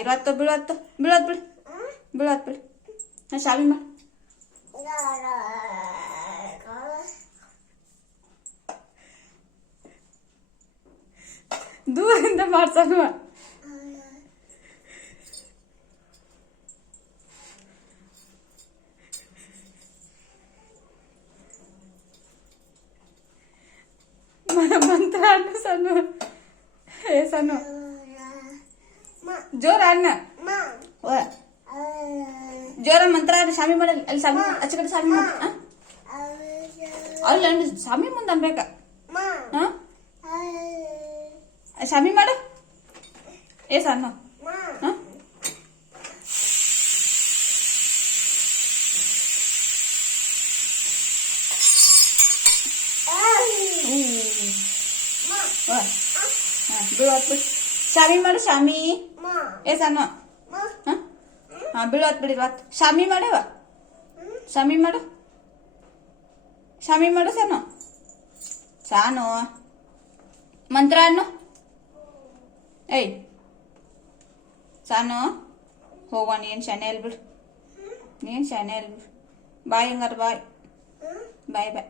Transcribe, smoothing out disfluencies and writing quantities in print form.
ಇರುವತ್ತು ಬೀಳತ್ತು ಬೀಳತ್ ಬಿಡು ಬೀಳತ್ ಬಿಡು ಶಾಮಿ ಮಾಡು ದೂರದಿಂದ ಮಾಡ್ಸೋಣ ಮಂತ್ರ ಅನ್ನ ಸಣ್ಣ ಏ ಸಣ್ಣ ಜೋರ ಅನ್ನ ಜೋರ ಮಂತ್ರ ಶಾಮಿ ಮಾಡಲ್ಲ ಅಲ್ಲಿ ಶಾಮಿ ಆಚೆ ಕಡೆ ಶಾಮಿ ಮಾಡ ಅಲ್ಲ ಶಾಮಿ ಮುಂದೆ ಅನ್ಬೇಕ ಶಾಮಿ ಮಾಡು ಏ ಸಣ್ಣ ಬೀಳತ್ ಬಿಡು ಶಾಮಿ ಮಾಡು ಶಾಮಿ ಏ ಸಣ್ಣ ಬೀಳತ್ ಬಿಡಿ ಶಾಮಿ ಮಾಡವ ಶಾಮಿ ಮಾಡು ಶಾಮಿ ಮಾಡು ಸಣ್ಣ ಸಾನು ಮಂತ್ರ ಅನ್ನು ಏಯ್ ಸಾನು ಹೋಗುವ ನೀನು ಶಾನೆ ಎಲ್ಲಿ ಬಿಡು ನೀನು ಶಾನೆ ಎಲ್ಲಿ ಬಿಡು ಬಾಯ್ ಹಂಗಾರ ಬಾಯ್ ಬಾಯ್ ಬಾಯ್